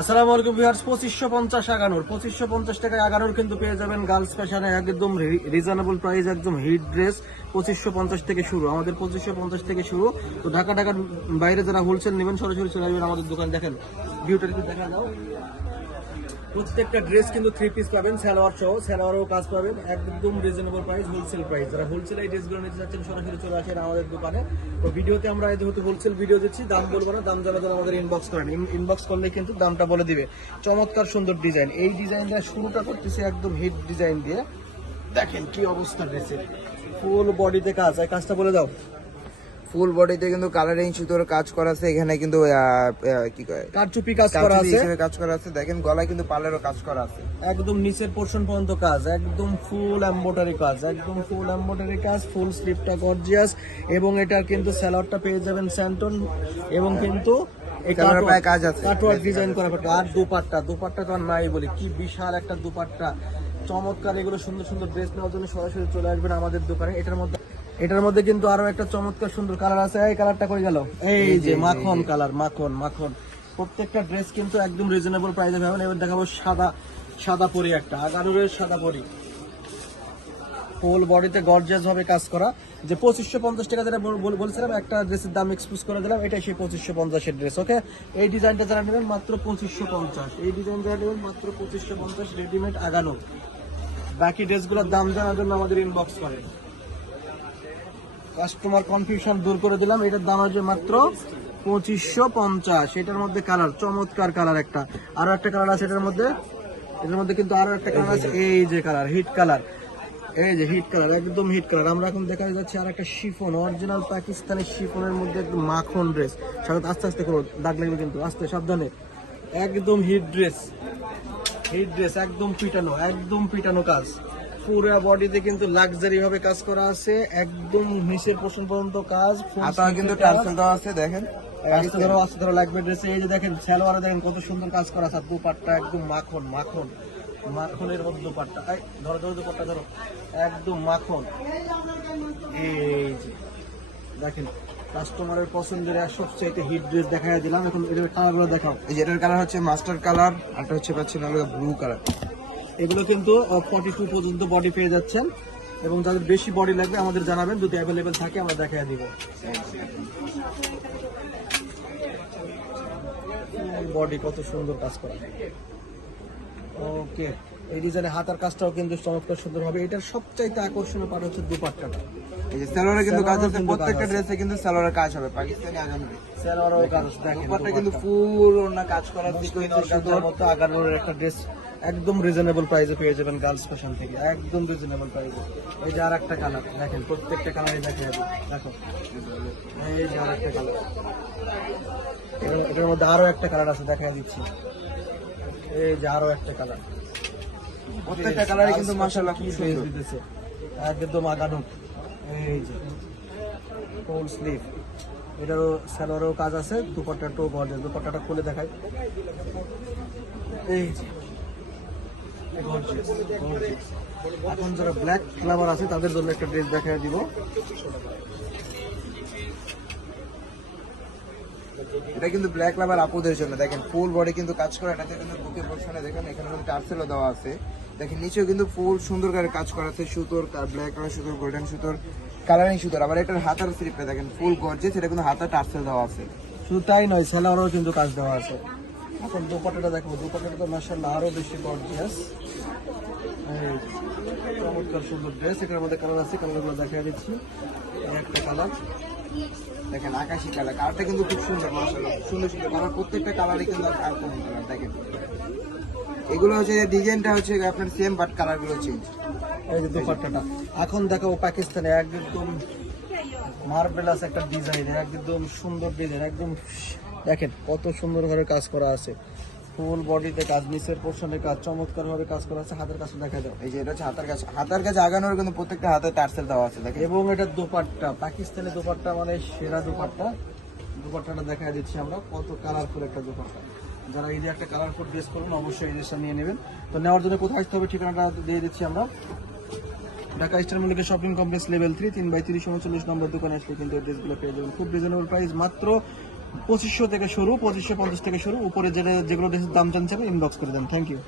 আসসালামু আলাইকুম ভিউয়ার্স, পঁচিশশো পঞ্চাশ এগানোর পঁচিশশো পঞ্চাশ টাকায় আগানোর কিন্তু পেয়ে যাবেন গার্লস ফ্যাশনে একদম রিজনেবল প্রাইস একদম হিট ড্রেস পঁচিশশো পঞ্চাশ থেকে শুরু। আমাদের পঁচিশশো পঞ্চাশ থেকে শুরু। তো ঢাকা ঢাকার বাইরে যারা হোলসেল নেবেন, সরাসরি চলে আসবেন আমাদের দোকান। দেখেন ভিউটা একটু দেখা দাও। প্রত্যেকটা ড্রেস কিন্তু থ্রি পিস পাবেন, সালোয়ার সহ, সালোয়ারও কাজ পাবেন, একদম রিজনেবল প্রাইস হোলসেল প্রাইস যারা হোলসেল এই ড্রেসগুলো নিতে চাচ্ছেন, সরাসরি চলে আসেন আমাদের দোকানে। তো ভিডিওতে আমরা যেহেতু হোলসেল ভিডিও দিচ্ছি, দাম বলব না, দাম জানা যারা আমাদের ইনবক্স করেন ইনবক্স করলে কিন্তু দামটা বলে দিবে। চমৎকার সুন্দর ডিজাইন এই ডিজাইনটা শুরুটা করতেছে একদম হিট ডিজাইন দিয়ে। দেখেন কি অবস্থা ড্রেসের ফুল বডিতে কাজ। এই কাজটা বলে দাও। ফুল বডিতে কিন্তু কালারিং সুতোর কাজ করা আছে এখানে কিন্তু কি কয়? কারচুপি কাজ করা আছে। কাজ করা আছে দেখেন গলায় কিন্তু পার্লেরও কাজ করা আছে। একদম নিচের পোর্শন পর্যন্ত কাজ একদম ফুল এম্বোটারি কাজ একদম ফুল এম্বোটারি কাজ ফুল স্লিপটা গর্জিয়াস এবং এটার কিন্তু স্যালাডটা পেয়ে যাবেন স্যান্টন এবং কিন্তু কাজ আছে। কাটওয়ার্ক ডিজাইন করা আর দুপাট্টা দুপাট্টা তো আর নাই বলি কি বিশাল একটা দুপাট্টা। চমৎকার এগুলো সুন্দর সুন্দর ড্রেস নেওয়ার জন্য সরাসরি চলে আসবেন আমাদের দোকানে। এটার মধ্যে এটার মধ্যে কিন্তু আরও একটা চমৎকার সুন্দর কালার আছে। এই কালারটা করে গেল? এই যে মাখন কালার মাখন মাখন। প্রত্যেকটা ড্রেস কিন্তু একদম রিজনেবল প্রাইসে পাবেন। এবার দেখাবো সাদা সাদা পরি একটা আগারুরের সাদা পরি। ফুল বডিতে গর্জিয়াস ভাবে কাজ করা। যে পঁচিশশো পঞ্চাশ টাকা যেটা বল- বল- বলছিলাম একটা ড্রেসের দাম এক্সপোজ করে দিলাম। এটাই সেই পঁচিশশো পঞ্চাশের ড্রেস ওকে এই ডিজাইনটা যারা নেবেন মাত্র পঁচিশশো পঞ্চাশ। এই ডিজাইন যারা নেবেন মাত্র পঁচিশশো পঞ্চাশ রেডিমেড আগানো। বাকি ড্রেসগুলোর দাম জানার জন্য আমাদের ইনবক্স করেন কাস্টমার কনফিউশন দূর করে দিলাম। এটার দাম আসবে মাত্র পঁচিশশো পঞ্চাশ। এটার মধ্যে কালার চমৎকার কালার একটা। আরও একটা কালার আছে এটার মধ্যে। এটার মধ্যে কিন্তু আরও একটা কালার আছে। এই যে কালার হিট কালার এই যে হিট কালার একদম হিট কালার আমরা এখন দেখা যাচ্ছে আর একটা শিফন অরিজিনাল পাকিস্তানি শিফনের মধ্যে একদম মাখন ড্রেস সাথে আস্তে আস্তে করো, দাগ লাগবে কিন্তু। আস্তে, সাবধানে। একদম হিট ড্রেস হিট ড্রেস একদম পিটানো একদম পিটানো কাজ। পুরো বডিতে কিন্তু লাক্সারি ভাবে কাজ করা আছে একদম নিচের পোর্শন পর্যন্ত কাজ full কিন্তু। টার্সেল দেওয়া আছে দেখেন। ধরো আস্তে ধরো লাগবে ড্রেসে এই যে দেখেন সালোয়ারে দেখেন কত সুন্দর কাজ করা আছে দুপাট্টা একদম মাখন মাখন মাখনের মধ্যে দুপাট্টা। ধরো ধরো দুপাট্টা ধরো। একদম মাখন। এই যে দেখেন কাস্টমারের পছন্দের সবচেয়ে হিট ড্রেস দেখাই দিলাম। এখন এটার কালারগুলো দেখাও। এই যে এটার কালার হচ্ছে মাস্টার কালার আরটা হচ্ছে পাচ্ছেন ব্লু কালার এগুলো কিন্তু ফর্টি টু পর্যন্ত বডি পেয়ে যাচ্ছেন। এবং যাদের বেশি বডি লাগবে, আমাদের জানাবেন, যদি অ্যাভেলেবেল থাকে, আমরা দেখাই দিব। বডি কত সুন্দর কাজ করা। ওকে এই ডিজাইনে হাতার কাজটাও কিন্তু চমৎকার সুন্দর হবে। এটার সবচাইতে আকর্ষণীয় পার্ট হচ্ছে দুপাট্টাটা। এই যে সালোয়ারে কিন্তু কাজ আছে প্রত্যেকটা ড্রেসে কিন্তু সালোয়ারের কাজ হবে পাকিস্তানি আগামী স্যালোয়ারও কাজ দুপাট্টা কিন্তু ফুল ওনা কাজ করা মুসলিম মতো আগানোর একটা ড্রেস একদম রিজনেবল প্রাইসে পেয়ে যাবেন গার্লস ফ্যাশন থেকে একদম রিজনেবল প্রাইসে এই যে আর একটা কালার দেখেন প্রত্যেকটা কালারই দেখে যাবে। দেখো এই যে আর একটা কালার এটার মধ্যে আরও একটা কালার আছে দেখা দিচ্ছি। এই যে আরও একটা কালার প্রত্যেকটা কালারই কিন্তু মাশাআল্লাহ খুব সুন্দর। দিতেছে? একদম আগানো এই যে ফুল স্লিভ এটারও স্যালোয়ারও কাজ আছে দুপাট্টাটাও গর্জেস দুপাট্টাটা খুলে দেখাই। এই যে। এখন যারা ব্ল্যাক ফ্লাভার আছে তাদের জন্য একটা ড্রেস দেখা দিব। এটা কিন্তু ব্ল্যাক লাভার আপুদের জন্য। দেখেন ফুল বডি কিন্তু কাজ করা এটাতে কিন্তু বুকে পোর্শনে দেখেন, এখানে কিন্তু টার্সেলও দেওয়া আছে। দেখেন, নিচেও কিন্তু ফুল সুন্দর করে কাজ করা আছে, সুতোর ব্ল্যাক কালার সুতোর গোল্ডেন সুতোর কালারিং সুতোর। আবার এটার হাতার স্লিপটা দেখেন ফুল গর্জে সেটা কিন্তু হাতার টার্সেল দেওয়া আছে। শুধু তাই নয় স্যালোয়ারও কিন্তু কাজ দেওয়া আছে। এখন দুপাট্টাটা দেখো, দুপাট্টাটা তো মার্শাল্লাহ আরও বেশি গর্জিয়াস চমৎকার সুন্দর ড্রেস এটার মধ্যে কালার আছে কালারগুলো দেখা দিচ্ছি। একটা কালার দেখেন, আকাশি কালার কালারটা কিন্তু খুব সুন্দর, মাশাআল্লাহ সুন্দর সুন্দর কালার প্রত্যেকটা কালারই কিন্তু দেখেন। এগুলো হচ্ছে, ডিজাইনটা হচ্ছে আপনার সেম বাট কালারগুলো চেঞ্জ এই যে এখন দেখাবো পাকিস্তানে একদম মার্বেলাস একটা ডিজাইন একদম সুন্দর ডিজাইন একদম দেখেন কত সুন্দর ভাবে কাজ করা আছে। ফুল বডিতে কাজ, নিচের পোর্শনে কাজ চমৎকার ভাবে কাজ করা আছে, হাতের কাছে দেখা যাও এই যে এটা হচ্ছে হাতার কাছে হাতার কাছে আগানোর কিন্তু প্রত্যেকটা হাতে টার্সেল দেওয়া আছে, দেখেন। এবং এটা দোপাট্টা, পাকিস্তানি দোপাট্টা মানে সেরা দোপাট্টা। দোপাট্টাটা দেখা দিচ্ছি আমরা, কত কালারফুল একটা দোপাট্টা। যারা এই যে একটা কালারফুল ড্রেস করুন অবশ্যই ড্রেসটা নিয়ে নেবেন। তো নেওয়ার জন্য কোথায় আসতে হবে ঠিকানাটা দিয়ে দিচ্ছি আমরা। Dhaka star Mallika shopping complex level three তিন বাই তিরিশ, উনচল্লিশ নম্বর দোকানে আসলে কিন্তু এই ড্রেসগুলো পেয়ে যাবেন। খুব রিজনেবল প্রাইস মাত্র পঁচিশশো থেকে শুরু, পঁচিশশো পঞ্চাশ থেকে শুরু, উপরে যেটা যেগুলো দাম জানছেন ইনবক্স করে দেন। Thank you